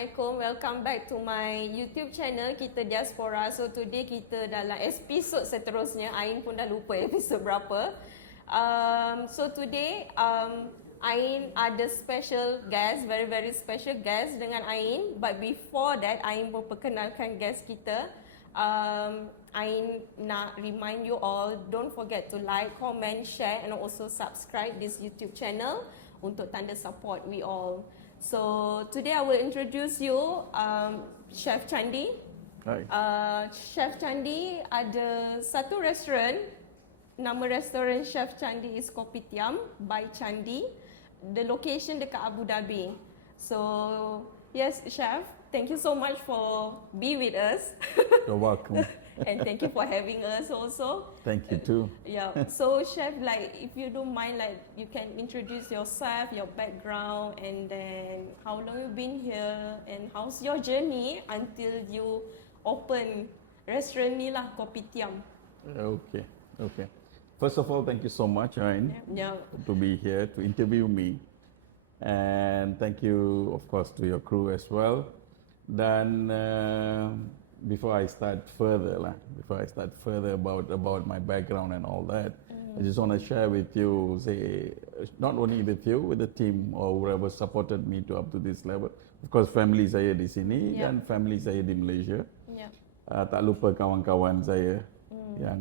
Assalamualaikum. Welcome back to my YouTube channel Kita Diaspora. So today kita dalam episod seterusnya. Ain pun dah lupa episod berapa. So today Ain ada special guest, very special guest dengan Ain. But before that, Ain pun perkenalkan guest kita. Ain nak remind you all, don't forget to like, comment, share and also subscribe this YouTube channel untuk tanda support we all. So today I will introduce you Chef Chandi. Hi. Chef Chandi ada satu restoran. Nama restoran Chef Chandi is Kopitiam by Chandi. The location dekat Abu Dhabi. So yes, Chef, thank you so much for be with us. You're welcome. And thank you for having us also. Thank you too. Yeah. So Chef, like if you don't mind, like you can introduce yourself, your background, and then how long you've been here, and how's your journey until you open restaurant ni lah, Kopitiam. Okay. First of all, thank you so much, Ain, Yeah. to be here to interview me. And thank you, of course, to your crew as well. Dan before I start further about my background and all that, I just want to share with you, say, not only with you, with the team or whoever supported me to up to this level. Of course, family saya di sini dan family saya di Malaysia. Yeah. Tak lupa kawan-kawan saya yang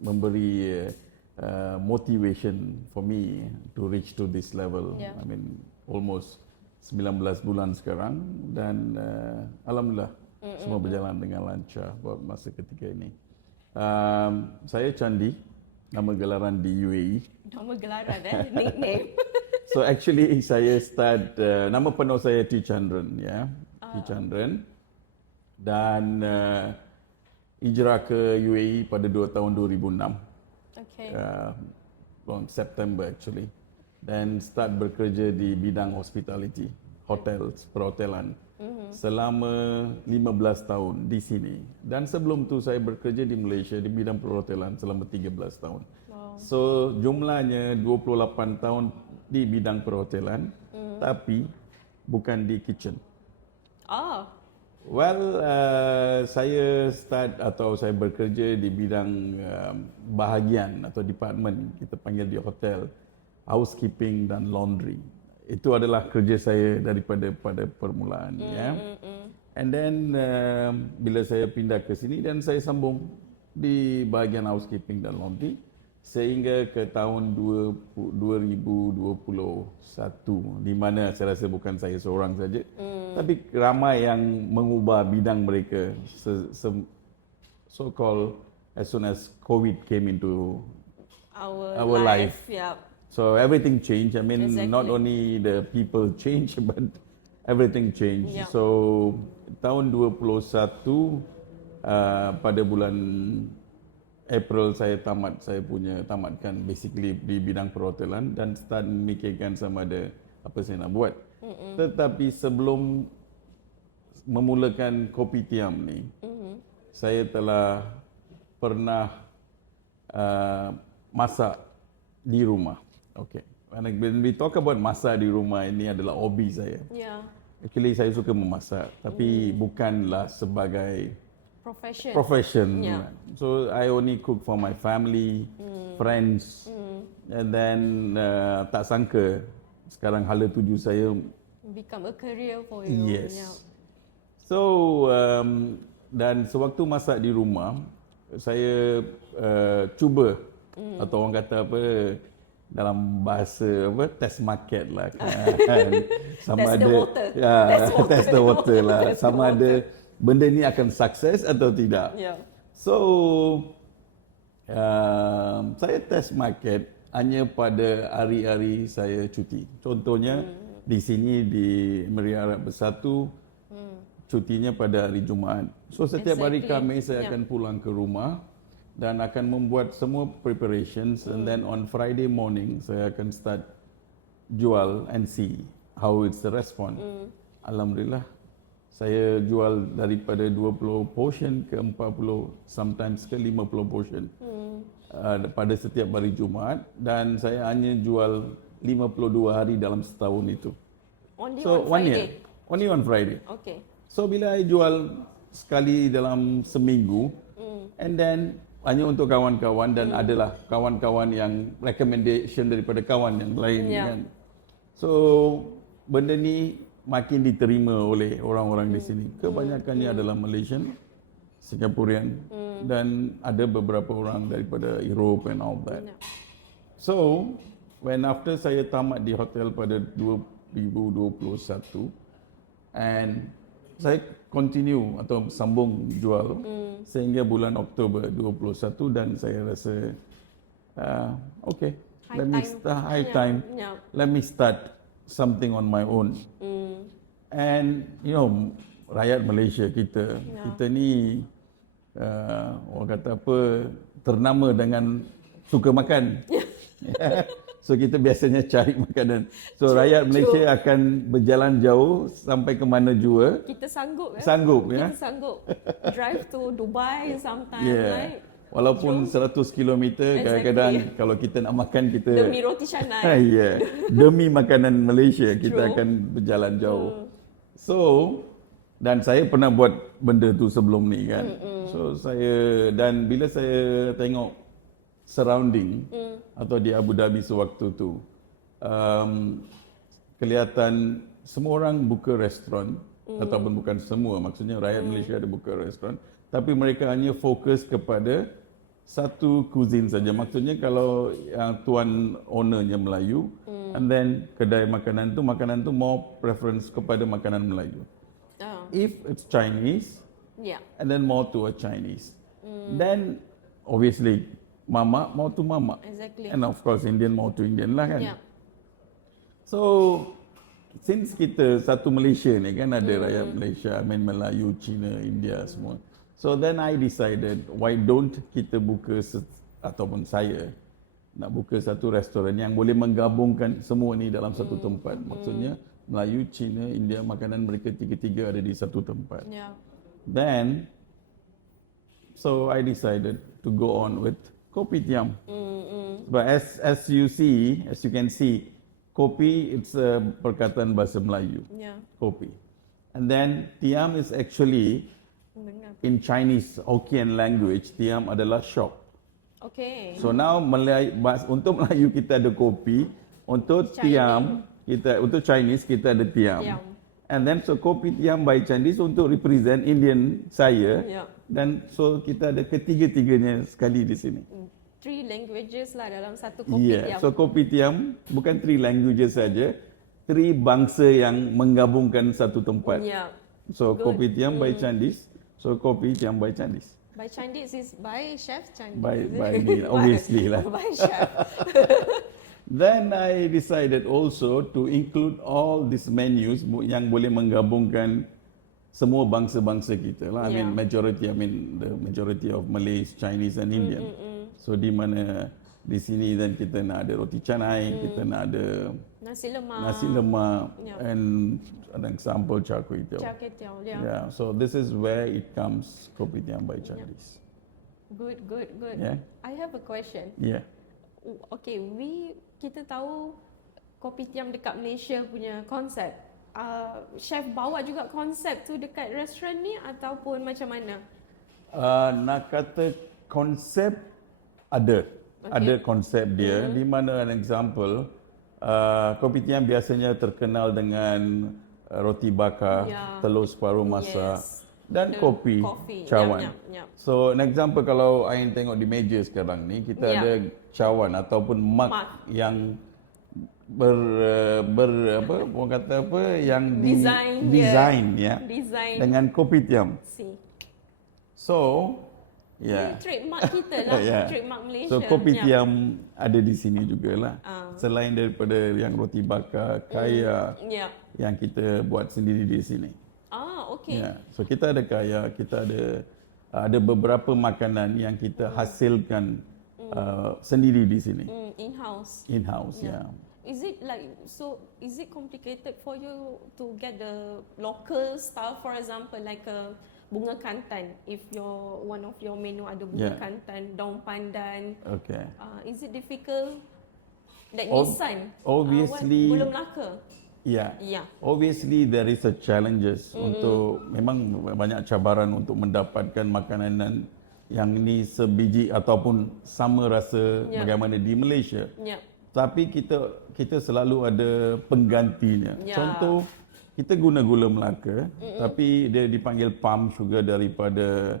memberi motivation for me to reach to this level. Yeah. I mean, almost 19 bulan sekarang dan alhamdulillah semua berjalan dengan lancar buat masa ketika ini. Saya Chandi, nama gelaran di UAE. Nama gelaran nickname. So actually saya start nama penuh saya T Chandran ya. T Chandran. Dan hijrah ke UAE pada tahun 2006. Okay. On September actually. Dan start bekerja di bidang hospitality, hotels, perhotelan. Selama 15 tahun di sini. Dan sebelum tu saya bekerja di Malaysia di bidang perhotelan selama 13 tahun. Wow. So jumlahnya 28 tahun di bidang perhotelan, tapi bukan di kitchen. Oh. Well, saya saya bekerja di bidang bahagian atau department kita panggil di hotel, housekeeping dan laundry. Itu adalah kerja saya daripada pada permulaan ya. And then bila saya pindah ke sini dan saya sambung di bahagian housekeeping dan laundry sehingga ke tahun 2021 di mana saya rasa bukan saya seorang saja tapi ramai yang mengubah bidang mereka so called as soon as COVID came into our life. Yep. So everything changed. I mean, Exactly. not only the people change, but everything changed. Yeah. So tahun 21 pada bulan April saya tamatkan basically di bidang perhotelan dan start memikirkan sama ada apa saya nak buat. Tetapi sebelum memulakan Kopitiam ni, saya telah pernah masak di rumah. Okay. When we talk about masak di rumah, ini adalah hobi saya. Yeah. Actually saya suka memasak, tapi bukanlah sebagai profession. Yeah. So I only cook for my family, friends, and then tak sangka sekarang hala tuju saya Become a career for you. yes. Yeah. So dan sewaktu masak di rumah, saya cuba atau orang kata apa dalam bahasa apa test market lah kan. Test the water. Ya, test the water lah. Test the Sama water. ada benda ni akan sukses atau tidak. Yeah. So saya test market hanya pada hari-hari saya cuti. Contohnya di sini di Emirat Arab Bersatu cutinya pada hari Jumaat. So setiap hari Khamis saya akan pulang ke rumah dan akan membuat semua preparations and then on Friday morning saya akan start jual and see how it's the response. Alhamdulillah saya jual daripada 20 portion ke 40 sometimes ke 50 portion pada setiap hari Jumaat dan saya hanya jual 52 hari dalam setahun itu. Only So on one Friday. year. Only on Friday. Okay. So bila I jual sekali dalam seminggu, and then hanya untuk kawan-kawan dan adalah kawan-kawan yang recommendation daripada kawan yang lain kan. So benda ni makin diterima oleh orang-orang di sini. Kebanyakannya adalah Malaysian, Singaporean dan ada beberapa orang daripada Europe and all that. So when after saya tamat di hotel pada 2021 and saya continue atau sambung jual sehingga bulan Oktober 21 dan saya rasa okay, high time. Let me start something on my own. And you know, rakyat Malaysia kita ni orang kata apa, ternama dengan suka makan. So kita biasanya cari makanan. So rakyat Malaysia akan berjalan jauh sampai ke mana jua. Kita sanggup ya. Sanggup ya. Kita sanggup drive to Dubai sometimes, right? Walaupun 100 km kadang-kadang kalau kita nak makan kita demi roti canai. Demi makanan Malaysia kita akan berjalan jauh. So dan saya pernah buat benda tu sebelum ni kan. So saya, dan bila saya tengok surrounding atau di Abu Dhabi sewaktu tu, kelihatan semua orang buka restoran, ataupun bukan semua, maksudnya rakyat Malaysia ada buka restoran, tapi mereka hanya fokus kepada satu cuisine saja. Maksudnya kalau yang tuan ownernya Melayu, and then kedai makanan tu more preference kepada makanan Melayu. If it's Chinese, and then more to a Chinese. Then obviously Mamak more to Mamak. Exactly. And of course Indian more to Indian lah kan. So since kita satu Malaysia ni kan, ada rakyat Malaysia, I mean Melayu, Cina, India semua. So then I decided, why don't kita buka ataupun saya nak buka satu restoran yang boleh menggabungkan semua ni dalam satu tempat. Maksudnya Melayu, Cina, India, makanan mereka tiga-tiga ada di satu tempat. Then so I decided to go on with Kopitiam. But as you can see, kopi it's a perkataan bahasa Melayu. Kopi. And then tiam is actually in Chinese Hokkien language, tiam adalah shop. Okay. So now untuk Melayu kita ada kopi, untuk tiam kita, untuk Chinese kita ada tiam. And then so Kopitiam by Chinese untuk represent Indian saya. Dan so kita ada ketiga-tiganya sekali di sini. 3 languages lah dalam satu Kopitiam. So Kopitiam bukan 3 languages saja, 3 bangsa yang menggabungkan satu tempat. So Kopitiam by Chinese, so Kopitiam by Chinese. By Chinese is by Chef Chinese. By me, obviously lah. By Chef. Then I decided also to include all these menus yang boleh menggabungkan semua bangsa-bangsa kita lah. I mean the majority of Malays, Chinese and Indian. So di mana di sini dan kita nak ada roti canai, kita nak ada nasi lemak and an example char kway teow. Yeah, so this is where it comes, Kopitiam by Chinese. Good. Yeah. I have a question. Yeah. Okay, kita tahu Kopitiam dekat Malaysia punya konsep. Chef bawa juga konsep tu dekat restoran ni ataupun macam mana? Nak kata konsep ada konsep dia. Di mana an example, Kopitiam biasanya terkenal dengan roti bakar, telur separuh masak dan kopi cawan. So an example, kalau I tengok di meja sekarang ni, kita ada cawan ataupun mug yang orang kata apa, yang design dengan Kopitiam. So trademark kita lah, trademark Malaysia. So Kopitiam ada di sini jugalah. Selain daripada yang roti bakar kaya yang kita buat sendiri di sini. So kita ada kaya, kita ada beberapa makanan yang kita hasilkan sendiri di sini. In-house, yeah. Is it complicated for you to get the local stuff, for example, like a bunga kantan? If one of your menu ada bunga kantan, daun pandan. Okay. Is it difficult? Like Nissan, obviously, Gula Melaka. Yeah. Yeah. Obviously there is a challenges untuk memang banyak cabaran untuk mendapatkan makanan yang ini sebiji ataupun sama rasa bagaimana di Malaysia. Yeah. Tapi kita selalu ada penggantinya. Ya. Contoh kita guna gula Melaka tapi dia dipanggil palm sugar daripada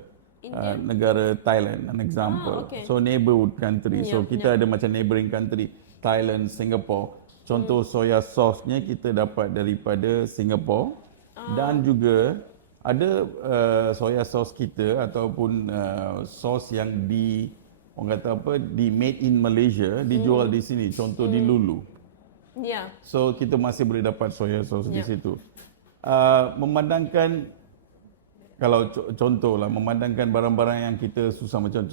negara Thailand, an example. okay. So neighborhood country. So kita ada macam neighboring country, Thailand, Singapore. Contoh soya sauce-nya kita dapat daripada Singapore dan juga ada soya sauce kita ataupun sos yang orang kata apa, di made in Malaysia dijual di sini, contoh di Lulu. Yeah. So kita masih boleh dapat soya sauce di situ. Memandangkan kalau contohlah memandangkan barang-barang yang kita susah macam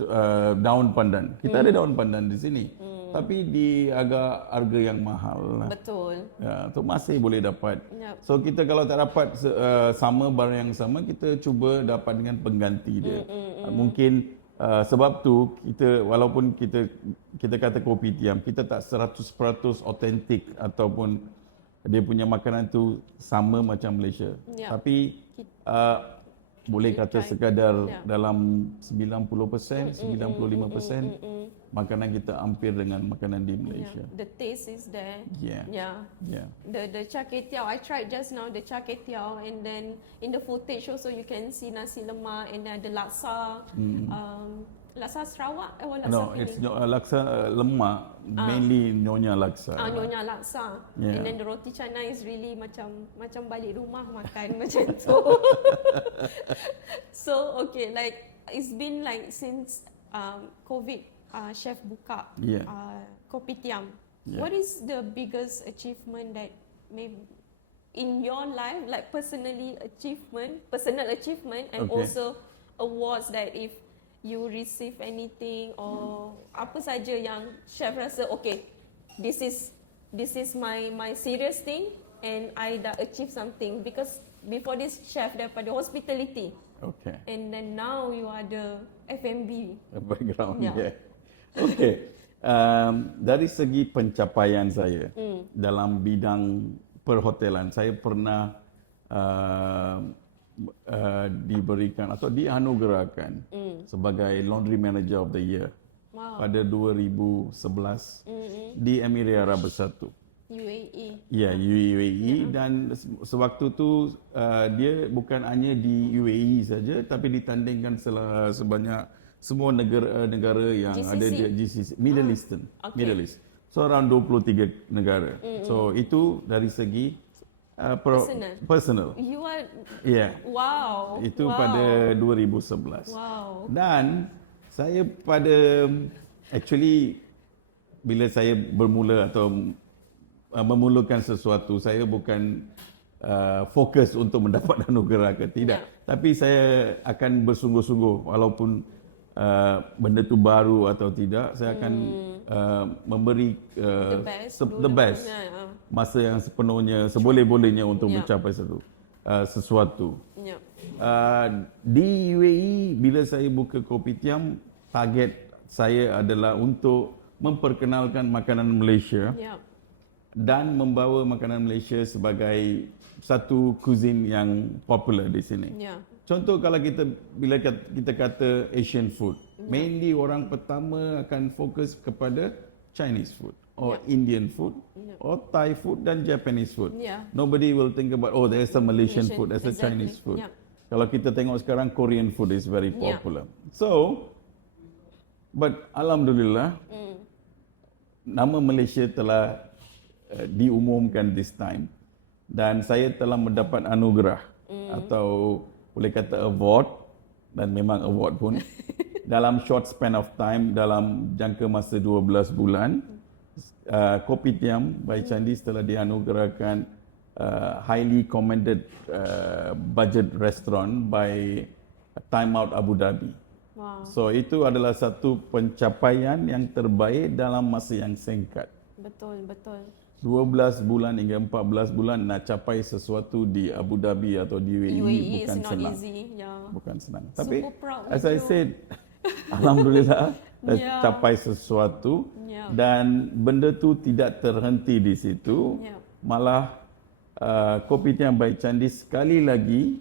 daun pandan. Kita ada daun pandan di sini. Tapi di agak harga yang mahal lah. Betul. Ya, tu masih boleh dapat. Yep. So kita kalau tak dapat sama barang yang sama, kita cuba dapat dengan pengganti dia. Mungkin sebab tu kita walaupun kita kata kopitiam, kita tak 100% autentik ataupun dia punya makanan tu sama macam Malaysia. Yep. Tapi boleh kata sekadar dalam 90%, 95% makanan kita hampir dengan makanan di Malaysia. The taste is there. Yeah. Yeah. Yeah. The char kway teow, I tried just now the char kway teow, and then in the footage also you can see nasi lemak and then the laksa. Laksa Sarawak or laksa No, Penang? it's laksa lemak, mainly Nyonya laksa. Nyonya laksa. Yeah. And then the roti canai is really macam balik rumah makan macam tu. So okay, like it's been like since COVID, chef buka Yeah. kopitiam. Yeah. What is the biggest achievement that maybe in your life, like personal achievement, and Okay. also awards that if you receive anything or apa saja yang chef rasa okay, this is my serious thing and I dah achieve something, because before this chef daripada hospitality Okay. and then now you are the F&B. Background, Yeah. yeah. Okay. Dari segi pencapaian saya dalam bidang perhotelan, saya pernah diberikan atau dianugerahkan sebagai Laundry Manager of the Year pada 2011 di Emirat Arab Bersatu. UAE. Ya, UAE dan sewaktu tu dia bukan hanya di UAE saja tapi ditandingkan sebanyak semua negara yang GCC. ada di GCC, Middle Eastern, okay. Middle East. So around 23 negara. So itu dari segi personal. You are Ya. wow. Itu wow. pada 2011. Wow. Dan saya actually bila saya bermula atau memulakan sesuatu, saya bukan fokus untuk mendapat anugerah ke tidak. Tapi saya akan bersungguh-sungguh walaupun benda tu baru atau tidak, saya akan memberi the best masa yang seboleh-bolehnya untuk mencapai sesuatu. Yeah. Di UAE bila saya buka kopitiam, target saya adalah untuk memperkenalkan makanan Malaysia. Yeah. Dan membawa makanan Malaysia sebagai satu cuisine yang popular di sini. Yeah. Contoh kalau bila kita kata Asian food, mainly orang pertama akan fokus kepada Chinese food or Indian food or Thai food dan Japanese food. Yeah. Nobody will think about there's a Malaysian food, there's a exactly. Chinese food. Yeah. Kalau kita tengok sekarang Korean food is very popular. So but alhamdulillah nama Malaysia telah diumumkan this time dan saya telah mendapat anugerah atau boleh kata award, dan memang award pun dalam short span of time, dalam jangka masa 12 bulan Kopitiam by Chandis telah dianugerahkan highly commended budget restaurant by Time Out Abu Dhabi. Wow. So itu adalah satu pencapaian yang terbaik dalam masa yang singkat. Betul. 12 bulan hingga 14 bulan nak capai sesuatu di Abu Dhabi atau di UAE bukan is not senang. easy. Yeah. Bukan senang. Super Tapi proud as with I you. said, alhamdulillah dah Yeah. capai sesuatu Yeah. dan benda tu tidak terhenti di situ. Yeah. Malah Kopitiam by Candi sekali lagi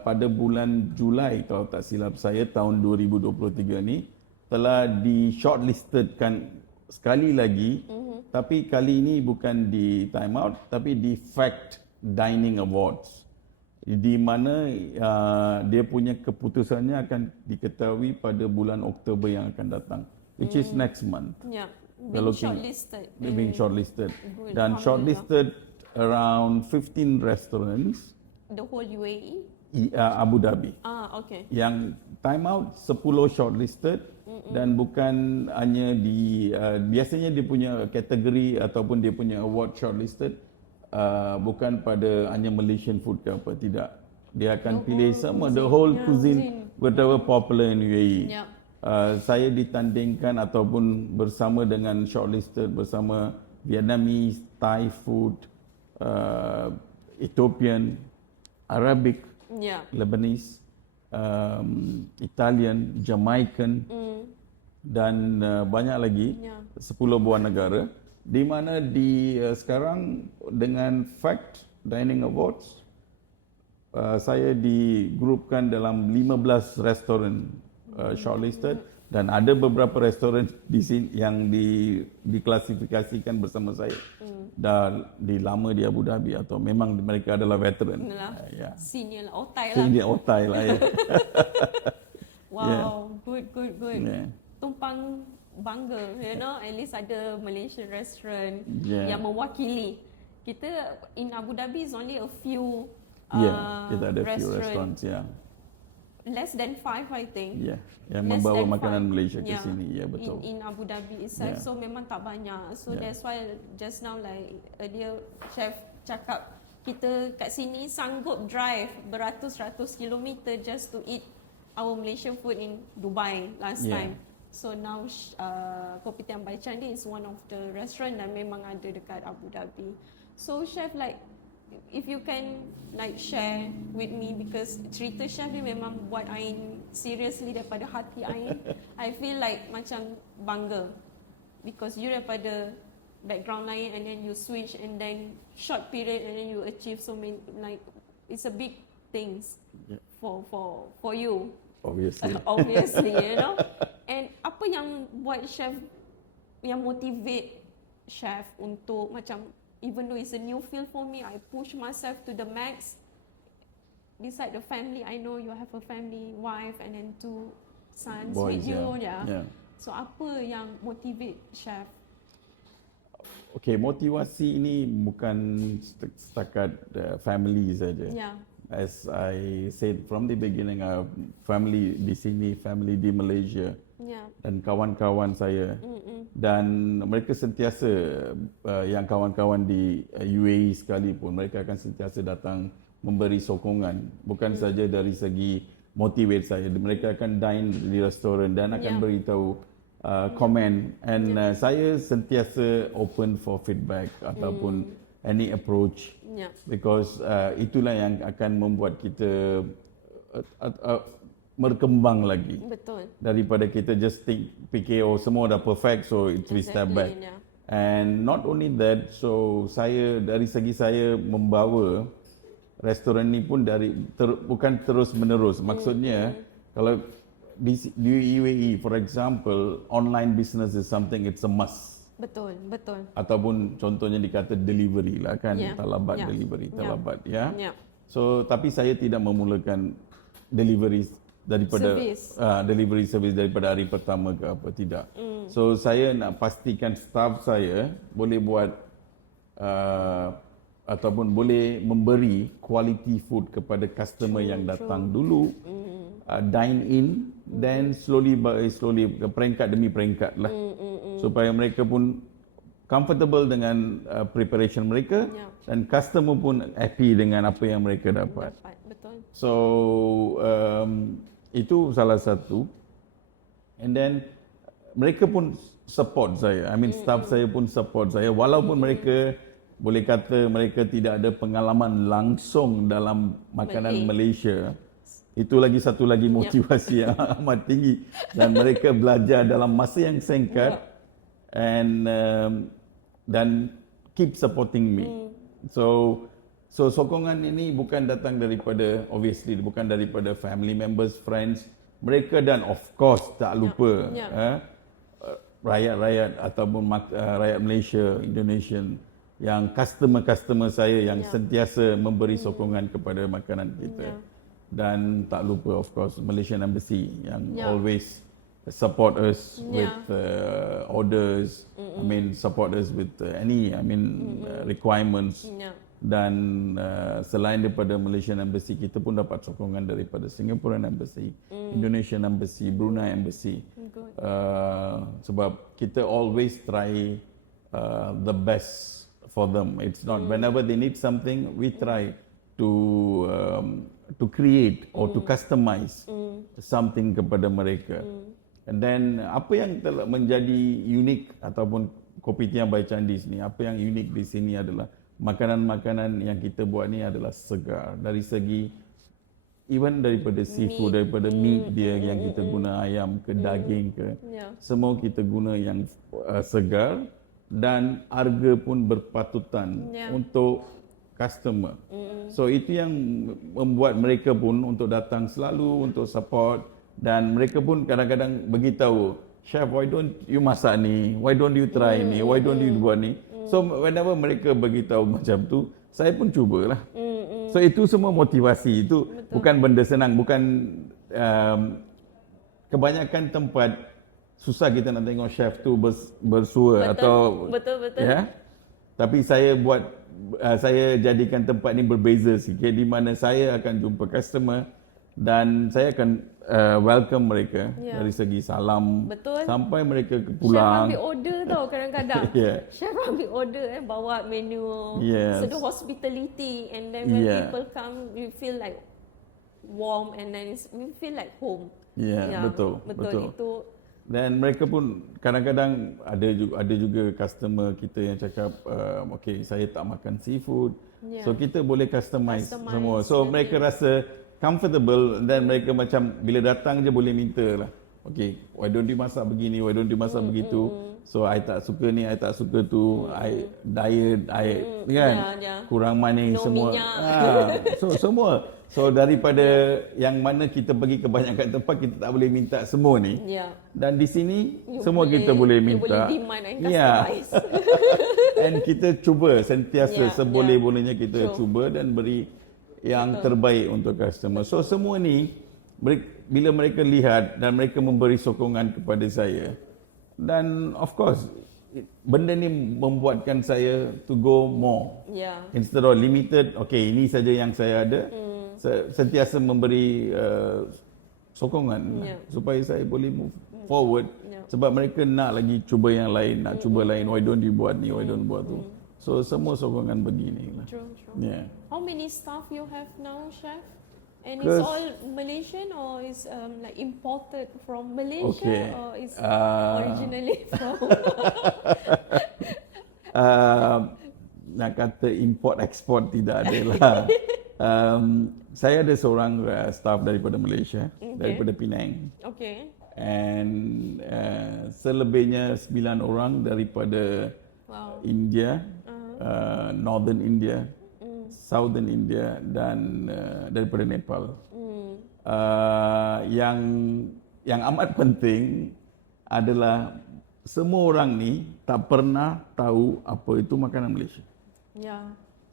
pada bulan Julai kalau tak silap saya tahun 2023 ni telah di shortlistedkan sekali lagi, tapi kali ini bukan di Time Out tapi di Fact Dining Awards, di mana dia punya keputusannya akan diketahui pada bulan Oktober yang akan datang, which is next month. Yeah. Kalau being shortlisted. Dan shortlisted around 15 restaurants. The whole UAE? Abu Dhabi. Okay. Yang Time Out 10 shortlisted dan bukan hanya di biasanya dia punya kategori ataupun dia punya award shortlisted bukan pada hanya Malaysian food ke apa, tidak. Dia akan pilih semua the whole cuisine whatever popular in UAE. Yeah. Saya ditandingkan ataupun bersama dengan shortlisted bersama Vietnamese, Thai food, Ethiopian, Arabic, Lebanese, Italian, Jamaican dan banyak lagi, 10 buah negara, di mana sekarang dengan Fact Dining Awards saya digrupkan dalam 15 restoran shortlisted dan ada beberapa restoran di sini yang diklasifikasikan bersama saya. Dah lama di Abu Dhabi atau memang mereka adalah veteran. Senior lah, otai lah. Senior otai lah ya. Wow, good. Yeah. Tumpang bangga, at least ada Malaysian restaurant yang mewakili. Kita in Abu Dhabi is only a few kita ada few restaurants less than 5 I think. Yang membawa makanan Malaysia ke sini, betul. In Abu Dhabi itself, so memang tak banyak. So that's why just now like earlier chef cakap kita kat sini sanggup drive beratus-ratus kilometer just to eat our Malaysian food in Dubai last time. So now Kopitiam by Candi is one of the restaurant dan memang ada dekat Abu Dhabi. So chef, like if you can like share with me, because cerita chef ni memang buat Ain seriously daripada hati Ain. I feel like macam bangga because you daripada background lain and then you switch and then short period and then you achieve so many, like it's a big things for you. Obviously, And apa yang buat chef, yang motivate chef untuk macam, even though it's a new field for me, I push myself to the max. Beside the family, I know you have a family, wife and then 2 sons with you. So apa yang motivate chef? Okay, motivasi ini bukan setakat family saja. As I said from the beginning, family di sini, family di Malaysia, dan kawan-kawan saya, dan mereka sentiasa, yang kawan-kawan di UAE sekalipun, mereka akan sentiasa datang memberi sokongan, bukan saja dari segi motivate saya, mereka akan dine di restoran dan akan beritahu komen, and saya sentiasa open for feedback ataupun any approach, because itulah yang akan membuat kita berkembang lagi. Betul. Daripada kita just fikir semua dah perfect, so we step back. And not only that, so dari segi saya membawa restoran ni pun bukan terus menerus. Maksudnya kalau di UAE, for example, online business is something, it's a must. Betul. Ataupun contohnya dikata delivery lah kan, talabat delivery, talabat So tapi saya tidak memulakan delivery daripada delivery service daripada hari pertama ke apa, tidak. So saya nak pastikan staff saya boleh buat ataupun boleh memberi quality food kepada customer yang datang dulu, dine in, then slowly peringkat demi peringkat lah, supaya mereka pun comfortable dengan preparation mereka, dan customer pun happy dengan apa yang mereka dapat. Betul. So itu salah satu, and then mereka pun support saya. I mean staff saya pun support saya, walaupun mereka boleh kata mereka tidak ada pengalaman langsung dalam makanan Malaysia. Itu lagi satu lagi motivasi yang amat tinggi, dan mereka belajar dalam masa yang singkat, and dan keep supporting me. So So sokongan ini bukan datang daripada, obviously bukan daripada family members, friends, mereka, dan of course tak lupa rakyat-rakyat ataupun rakyat Malaysia, Indonesian, yang customer saya yang sentiasa memberi sokongan kepada makanan kita. Dan tak lupa of course Malaysian Embassy yang always support us with orders, I mean support us with any requirements. Dan selain daripada Malaysian Embassy, kita pun dapat sokongan daripada Singaporean Embassy, Indonesian Embassy, Brunei Embassy. Sebab kita always try the best for them. It's not whenever they need something, we try to create or to customize something kepada mereka. And then apa yang telah menjadi unik ataupun Kopitiam by Chandis ni, apa yang unik di sini adalah makanan-makanan yang kita buat ni adalah segar dari segi even daripada seafood, daripada meat dia yang kita guna, ayam ke daging ke, semua kita guna yang segar dan harga pun berpatutan untuk customer. So itu yang membuat mereka pun untuk datang selalu untuk support, dan mereka pun kadang-kadang beritahu, "Chef, why don't you masak ni? Why don't you try ni? Why don't you buat ni?" So whenever mereka beritahu macam tu, saya pun cubalah. So itu semua motivasi. Itu bukan benda senang, bukan kebanyakan tempat susah kita nak tengok chef tu bersua atau betul. Ya. Tapi saya saya jadikan tempat ni berbeza sikit, di mana saya akan jumpa customer dan saya akan welcome mereka dari segi salam sampai mereka pulang. Chef ambil order tau kadang-kadang. Chef ambil order bawa menu. So the hospitality, and then when people come, you feel like warm, and then we feel like home. Betul. Itu. Dan mereka pun kadang-kadang ada juga customer kita yang cakap, okay, saya tak makan seafood. So kita boleh customize semua. So mereka rasa comfortable, dan mereka macam bila datang je boleh minta lah. Okay, why don't you masak begini, why don't you masak begitu. So I tak suka ni, I tak suka tu, I diet, kan, kurang manis, semua. So semua. So daripada yang mana kita pergi kebanyakan tempat, kita tak boleh minta semua ni. Dan di sini semua kita boleh minta. You boleh demand and customize. And kita cuba sentiasa seboleh-bolehnya kita cuba dan beri yang terbaik untuk customer. So semua ni bila mereka lihat dan mereka memberi sokongan kepada saya, dan of course benda ni membuatkan saya to go more. Instead of limited, okay, ini saja yang saya ada. Sentiasa memberi sokongan supaya saya boleh move forward. Sebab mereka nak lagi cuba yang lain, nak cuba lain. Why don't you buat ni, why don't buat tu. So semua sokongan begini lah. True. How many staff you have now, Chef? And it's all Malaysian, or is like imported from Malaysia, or is originally from? Nak kata import export tidak ada lah. Saya ada seorang staff daripada Malaysia, daripada Penang. And selebihnya 9 orang daripada India, Northern India, Southern India, dan daripada Nepal. Yang amat penting adalah semua orang ni tak pernah tahu apa itu makanan Malaysia.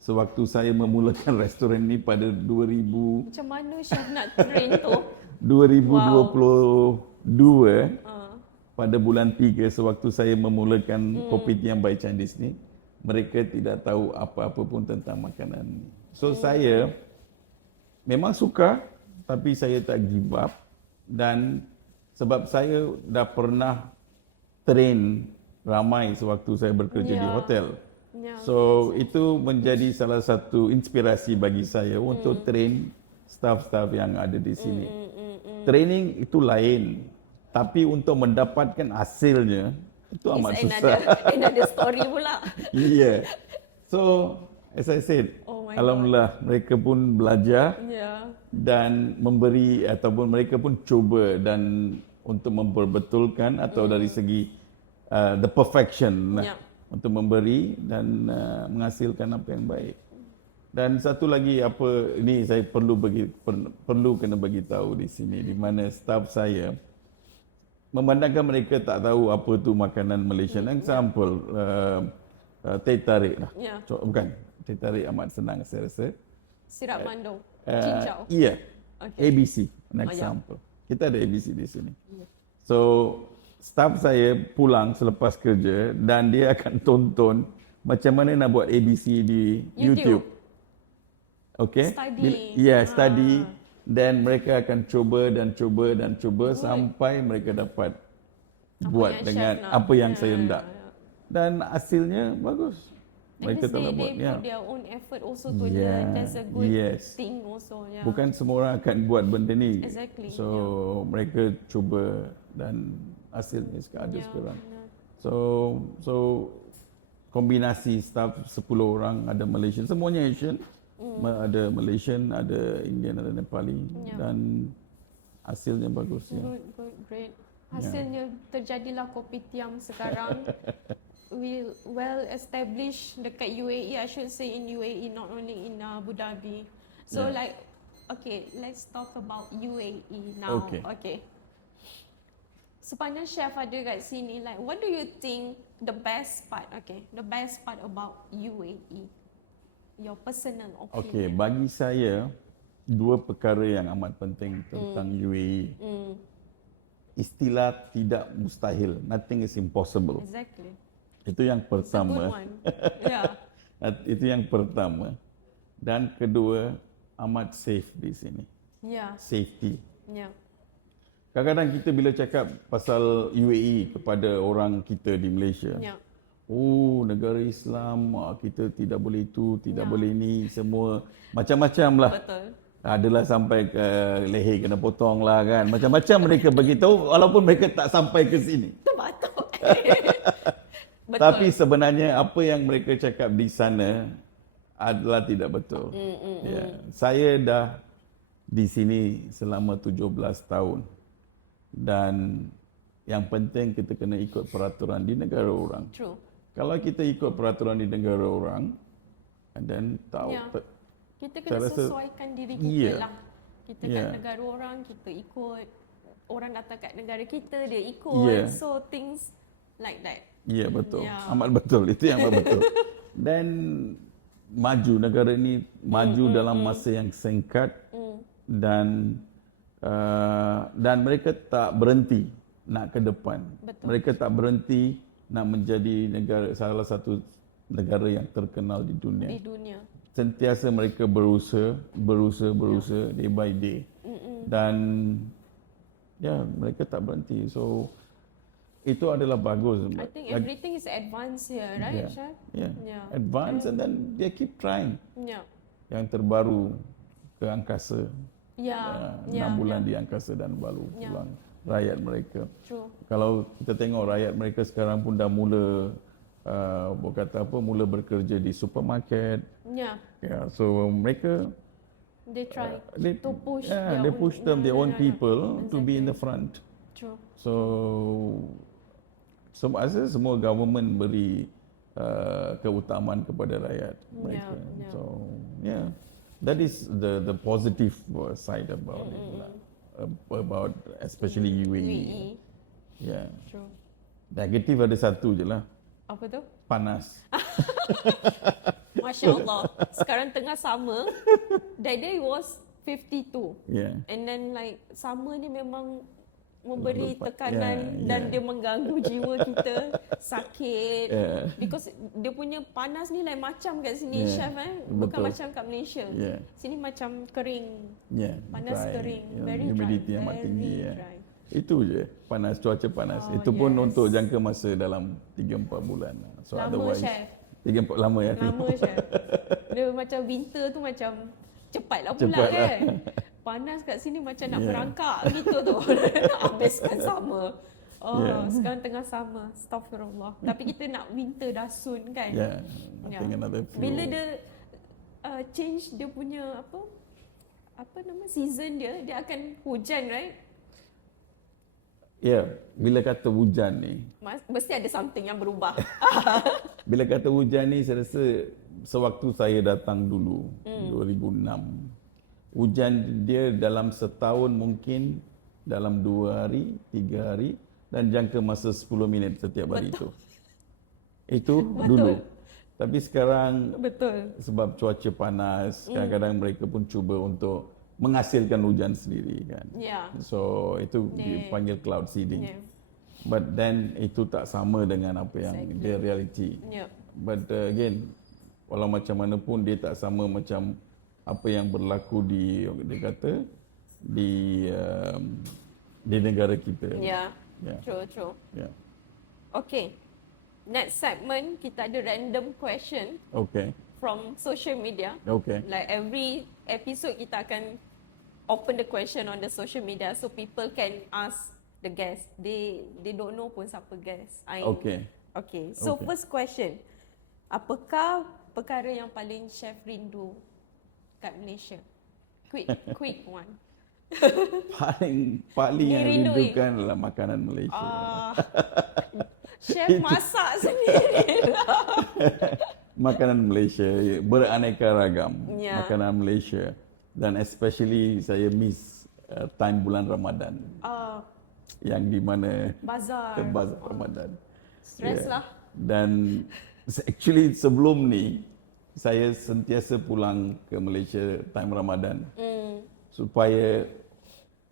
Sewaktu saya memulakan restoran ni pada 2000, macam mana Chef nak train tu? 2022, pada bulan 3, sewaktu saya memulakan Kopitiam by Chandis ni, mereka tidak tahu apa-apa pun tentang makanan. So saya memang suka, tapi saya tak give up. Dan sebab saya dah pernah train ramai sewaktu saya bekerja di hotel. So itu menjadi salah satu inspirasi bagi saya untuk train staff-staff yang ada di sini. Training itu lain, tapi untuk mendapatkan hasilnya itu amat susah. Another story pula. So as I said, alhamdulillah mereka pun belajar dan memberi, ataupun mereka pun cuba dan untuk memperbetulkan atau dari segi the perfection untuk memberi dan menghasilkan apa yang baik. Dan satu lagi apa ini saya perlu kena bagi tahu di sini, di mana staf saya memandangkan mereka tak tahu apa tu makanan Malaysia. Example, teh tarik lah. Ya. Bukan, teh tarik amat senang saya rasa. Sirap mandung, cincau. Iya, Okay. ABC, an example. Kita ada ABC di sini. So, staf saya pulang selepas kerja dan dia akan tonton macam mana nak buat ABC di YouTube. Okay? Study. Study. Dan mereka akan cuba sampai mereka dapat buat yang dengan chef nak. apa yang saya nak. Dan hasilnya bagus. Mereka telah buat. They put their own effort also to Yeah. learn. That's a good Yes. thing also. Yeah. Bukan semua orang akan buat benda ni. Exactly. So mereka cuba dan hasilnya ada sekarang. So kombinasi staff 10 orang, ada Malaysian, semuanya Asian. Ada Malaysian, ada Indian, ada Nepali dan hasilnya bagus ya. Good, great. Hasilnya terjadilah kopitiam sekarang. Well established dekat UAE, I should say in UAE, not only in Abu Dhabi. So okay, let's talk about UAE now. Okay. Sepanjang chef ada kat sini, like what do you think the best part? Okay, the best part about UAE. Your personal opinion. Okey, bagi saya dua perkara yang amat penting tentang UAE. Istilah tidak mustahil, nothing is impossible. Exactly. Itu yang pertama. Good one. Yeah. Itu yang pertama. Dan kedua, amat safe di sini. Yeah. Safety. Yeah. Kadang-kadang kita bila cakap pasal UAE kepada orang kita di Malaysia, oh, negara Islam, kita tidak boleh itu, tidak boleh ini, semua macam-macam lah. Betul. Adalah sampai ke leher kena potong lah kan. Macam-macam mereka beritahu walaupun mereka tak sampai ke sini. Itu batuk. Betul. Tapi sebenarnya apa yang mereka cakap di sana adalah tidak betul. Ya. Saya dah di sini selama 17 tahun. Dan yang penting kita kena ikut peraturan di negara orang. True. Kalau kita ikut peraturan di negara orang, dan tahu kita kena sesuaikan diri kita lah. Kita kat negara orang, kita ikut. Orang datang kat negara kita, dia ikut. So things like that. Ya, betul. Amat betul. Itu yang amat betul. Dan maju, negara ini maju dalam masa yang singkat. Dan mereka tak berhenti nak ke depan. Betul. Mereka tak berhenti nak menjadi salah satu negara yang terkenal di dunia. Di dunia. Sentiasa mereka berusaha day by day. Dan mereka tak berhenti. So itu adalah bagus. I think everything is advanced here, right, Chef? Yeah. Advanced and then they keep trying. Yeah. Yang terbaru ke angkasa. 6 6 bulan di angkasa dan baru pulang rakyat mereka. True. Kalau kita tengok rakyat mereka sekarang pun dah mula mula bekerja di supermarket. So mereka they try to push they push their own people to be in the front. True. So semua government beri keutamaan kepada rakyat mereka. So that is the positive side about it lah. About especially UAE. Yeah. True. Negatif ada satu je lah. Apa tu? Panas. Masya Allah. Sekarang tengah summer. That day was 52. Yeah. And then like summer ni memang memberi tekanan Yeah, dan dia mengganggu jiwa kita, sakit. Because dia punya panas ni lain macam kat sini, Chef bukan Betul. macam kat Malaysia. Sini macam kering. Panas Dry. kering, very Humidity dry, amat very tinggi. dry. Itu je, panas, cuaca panas. Itu pun untuk jangka masa dalam 3-4 bulan. So Lama, otherwise, Chef. 3-4 lama ya. Lama, Chef. Dia macam winter tu macam cepatlah pula kan. Panas kat sini macam nak merangkak gitu tu. Nak habiskan summer. Sekarang tengah summer. Astaghfirullah. Tapi kita nak winter dah soon kan. Bila dia change dia punya apa nama season dia akan hujan, right? Bila kata hujan ni, Mesti ada something yang berubah. bila kata hujan ni saya rasa sewaktu saya datang dulu 2006, hujan dia dalam setahun mungkin dalam 2 hari, 3 hari dan jangka masa 10 minit setiap hari itu. Itu dulu. Tapi sekarang sebab cuaca panas, kadang-kadang mereka pun cuba untuk menghasilkan hujan sendiri kan. So itu dipanggil cloud seeding. But then itu tak sama dengan apa yang dia reality. But again, walau macam mana pun dia tak sama macam apa yang berlaku di dia kata di negara kita. True. Okay. Next segment kita ada random question. From social media. Like every episode kita akan open the question on the social media so people can ask the guest. They don't know pun siapa guest. Okay. So first question. Apakah perkara yang paling chef rindu kat Malaysia? Quick one. paling yang rindukan adalah makanan Malaysia. Chef masak sendiri lah. Makanan Malaysia beraneka ragam. Makanan Malaysia dan especially saya miss time bulan Ramadan. Yang di mana bazar Ramadan. Stress lah. Dan actually sebelum ni saya sentiasa pulang ke Malaysia time Ramadan. Supaya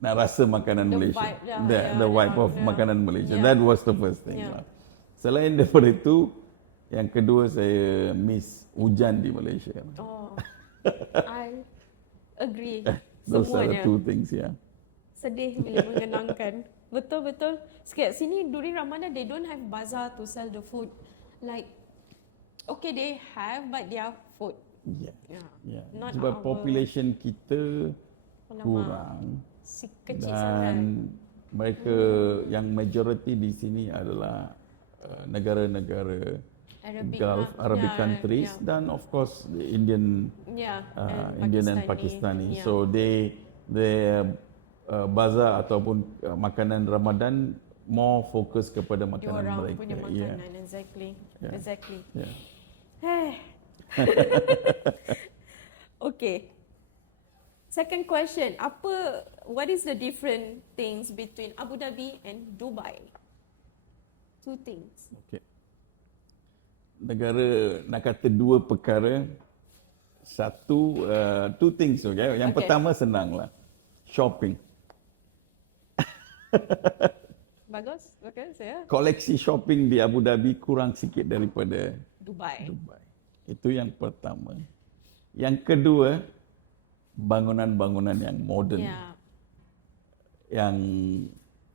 nak rasa makanan Malaysia. The vibe of makanan Malaysia. That was the first thing. Selain daripada itu, yang kedua saya miss hujan di Malaysia. I agree. Those are the Semuanya. two things, Sedih bila mengenangkan. Betul. Sikit sini during Ramadan they don't have bazaar to sell the food. Like okay they have but they are food. Not Sebab population kita kurang kecil dan sangat. mereka yang majority di sini adalah negara-negara Gulf, Arabic countries dan of course the Indian and Pakistani. So they bazaar ataupun makanan Ramadan more fokus kepada makanan Diorang mereka. punya makanan, exactly. Okay. Second question, what is the different things between Abu Dhabi and Dubai? Two things. Okay. Negara nak kata dua perkara, satu two things Yang pertama senanglah. Shopping. Bagus. Okay, saya. Koleksi shopping di Abu Dhabi kurang sikit daripada Dubai. Itu yang pertama. Yang kedua, bangunan-bangunan yang moden. Yang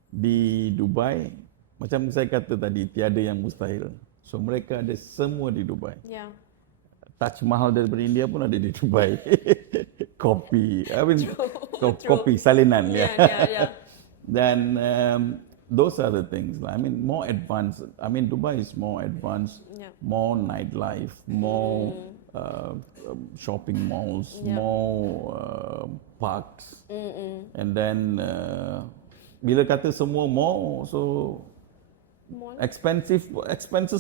di Dubai, macam saya kata tadi, tiada yang mustahil. So mereka ada semua di Dubai. Taj Mahal daripada India pun ada di Dubai. Kopi, kopi salinan. Dan those are the things. I mean, more advanced. I mean, Dubai is more advanced, more nightlife, more shopping malls, more parks. And then, bila kata semua mall, so expenses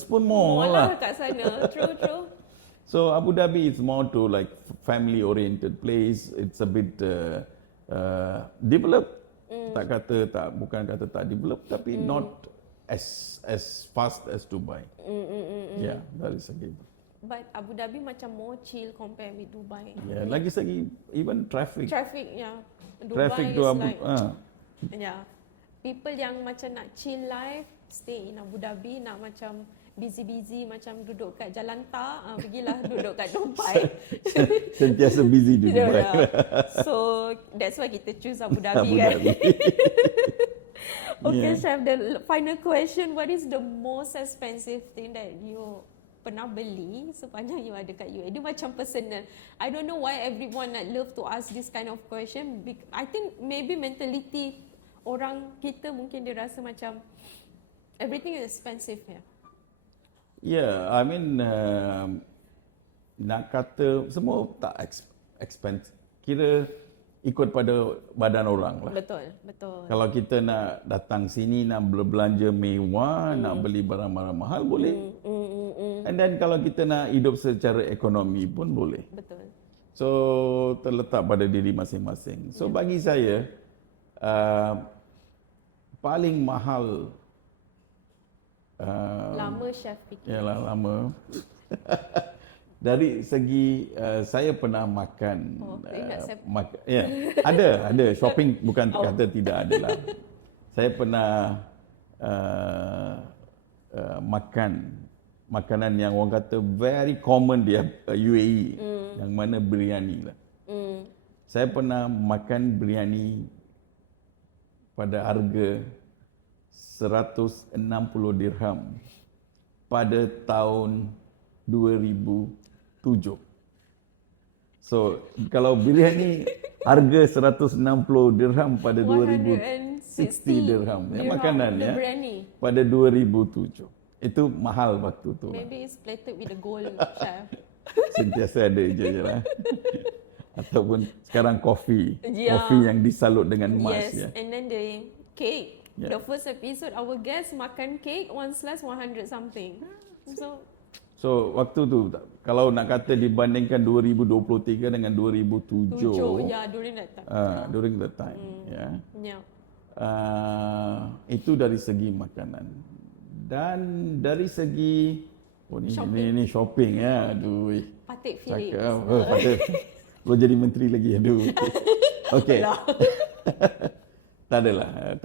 pun more lah. Kat sana, true. So Abu Dhabi is more to like family-oriented place. It's a bit developed. Bukan kata tak developed, tapi not as fast as Dubai. Dari segi. But Abu Dhabi macam more chill compare with Dubai. Lagi segi even traffic. Dubai Traffic is tu people yang macam nak chill life stay in Abu Dhabi, nak macam busy macam duduk kat jalan tar, pergilah duduk kat Dubai. Sentiasa busy di Dubai. So that's why kita choose Abu Dhabi kan. Okay, Chef, the final question, what is the most expensive thing that you pernah beli sepanjang you ada kat UAE? Dia macam personal. I don't know why everyone love to ask this kind of question. I think maybe mentality orang kita mungkin dia rasa macam everything is expensive here. I mean nak kata semua tak expensive. Kira ikut pada badan orang lah. Betul. Kalau kita nak datang sini nak berbelanja mewah, nak beli barang-barang mahal boleh. And then kalau kita nak hidup secara ekonomi pun boleh. Betul. So terletak pada diri masing-masing. So bagi saya paling mahal Lama chef fikir. ialah lama. Dari segi saya pernah makan ingat saya. ada shopping, bukan kata tidak ada lah. Saya pernah makan makanan yang orang kata very common di UAE, yang mana biryani lah. Saya pernah makan biryani pada harga 160 dirham pada tahun 2007. So, kalau biryani harga 160 dirham pada 2060 dirham, makanan ya, pada 2007. Itu mahal waktu tu. Maybe it's plated with the gold, chef. Sentiasa ada je lah. Ataupun sekarang kopi yang disalut dengan emas. Yes, ya. and then the cake. The first episode, our guest makan cake one slice 100 something. So waktu tu, kalau nak kata dibandingkan 2023 dengan 2007, during that time. During that time, Yeah. Itu dari segi makanan. Dan dari segi ini shopping ya, aduh. Patek Philippe. Patek. Belum jadi menteri lagi, aduh. Okey. Tak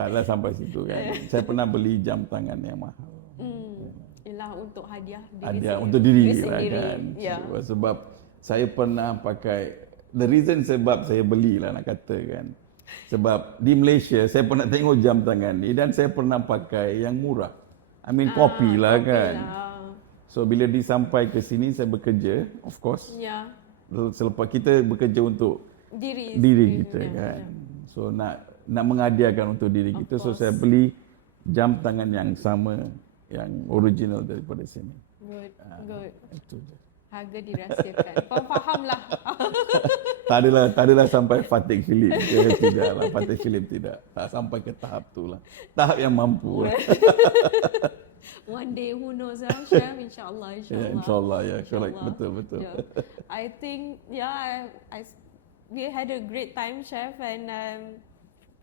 adalah sampai situ kan. Saya pernah beli jam tangan yang mahal. Ialah untuk hadiah untuk diri lah sendiri. kan. Yeah. Sebab saya pernah pakai, the reason sebab saya belilah nak kata kan. Sebab di Malaysia saya pernah tengok jam tangan ni dan saya pernah pakai yang murah. I mean kopi lah kan. So bila disampai ke sini saya bekerja, of course. Yeah. Selepas kita bekerja untuk diri kita kan. So nak menghadiahkan untuk diri kita. So saya beli jam tangan yang sama, yang original daripada sini. Good. Itu je. Harga dirahsiakan. Faham lah. Tak adalah sampai Patek Philippe. Tidaklah, Patek Philippe tidak. Tak sampai ke tahap tu lah. Tahap yang mampu lah. One day, who knows, chef? InsyaAllah. InsyaAllah, ya. Correct. Betul. Yeah. I think, we had a great time, chef, and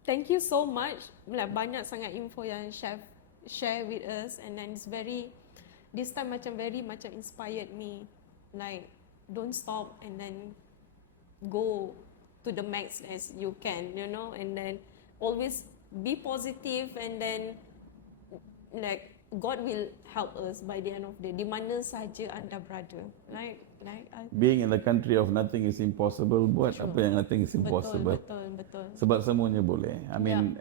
thank you so much. Banyak sangat info yang chef share with us, and then this time very inspired me. Like, don't stop, and then go to the max as you can, and then always be positive, and then like God will help us by the end of the day. Di mana saja anda berada. Being in the country of nothing is impossible. Buat apa yang nothing is impossible. Betul. Sebab semuanya boleh. I mean,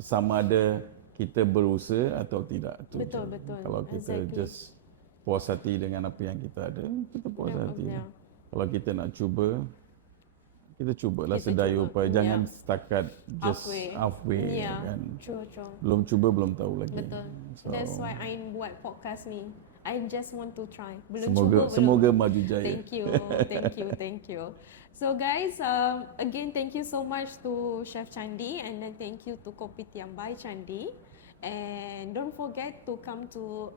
sama ada kita berusaha atau tidak. Betul. Kalau kita just puas hati dengan apa yang kita ada, kita puas hati. Kalau kita nak cuba, kita cubalah sedaya upaya. Jangan setakat just halfway kan. True. Belum cuba, belum tahu lagi. Betul. So, that's why I buat podcast ni. I just want to try. Semoga maju jaya. Thank you. So guys, again thank you so much to Chef Chandi, and then thank you to Kopitiam by Chandi. And don't forget to come to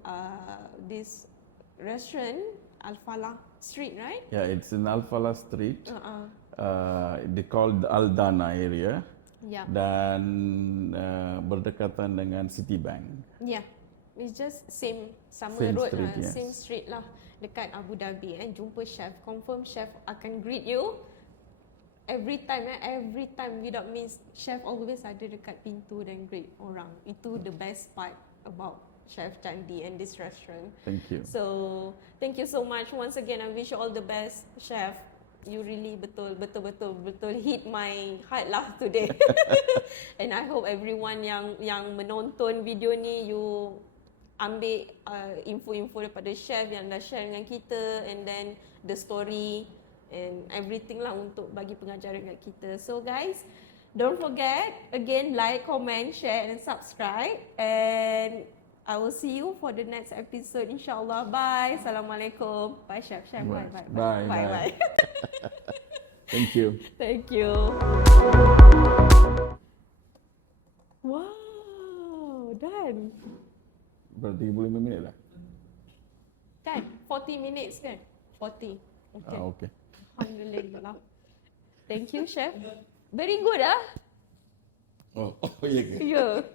this restaurant, Al-Falah Street, right? Yeah, it's in Al-Falah Street. They called Al-Dana area. Yeah. Dan berdekatan dengan Citibank. Yeah. It's just same road street, lah, same street lah, dekat Abu Dhabi. And jumpa chef, confirm chef akan greet you every time without miss. Chef always ada dekat pintu dan greet orang. Itu the best part about Chef Chandi and this restaurant. Thank you. So thank you so much once again. I wish you all the best, chef. You really betul hit my heart lah today. And I hope everyone yang menonton video ni, you ambil info-info daripada chef yang dah share dengan kita, and then the story and everything lah untuk bagi pengajaran kat kita. So guys, don't forget again, like, comment, share and subscribe, and I will see you for the next episode insyaAllah. Bye. Assalamualaikum. Bye chef. Bye. Thank you. Wow, done. Berarti 35 minit lah. Kan? 40 minutes kan? 40. Okay. Okay. Alhamdulillah. Thank you, chef. Very good ah. Oh, ya ke? Ya.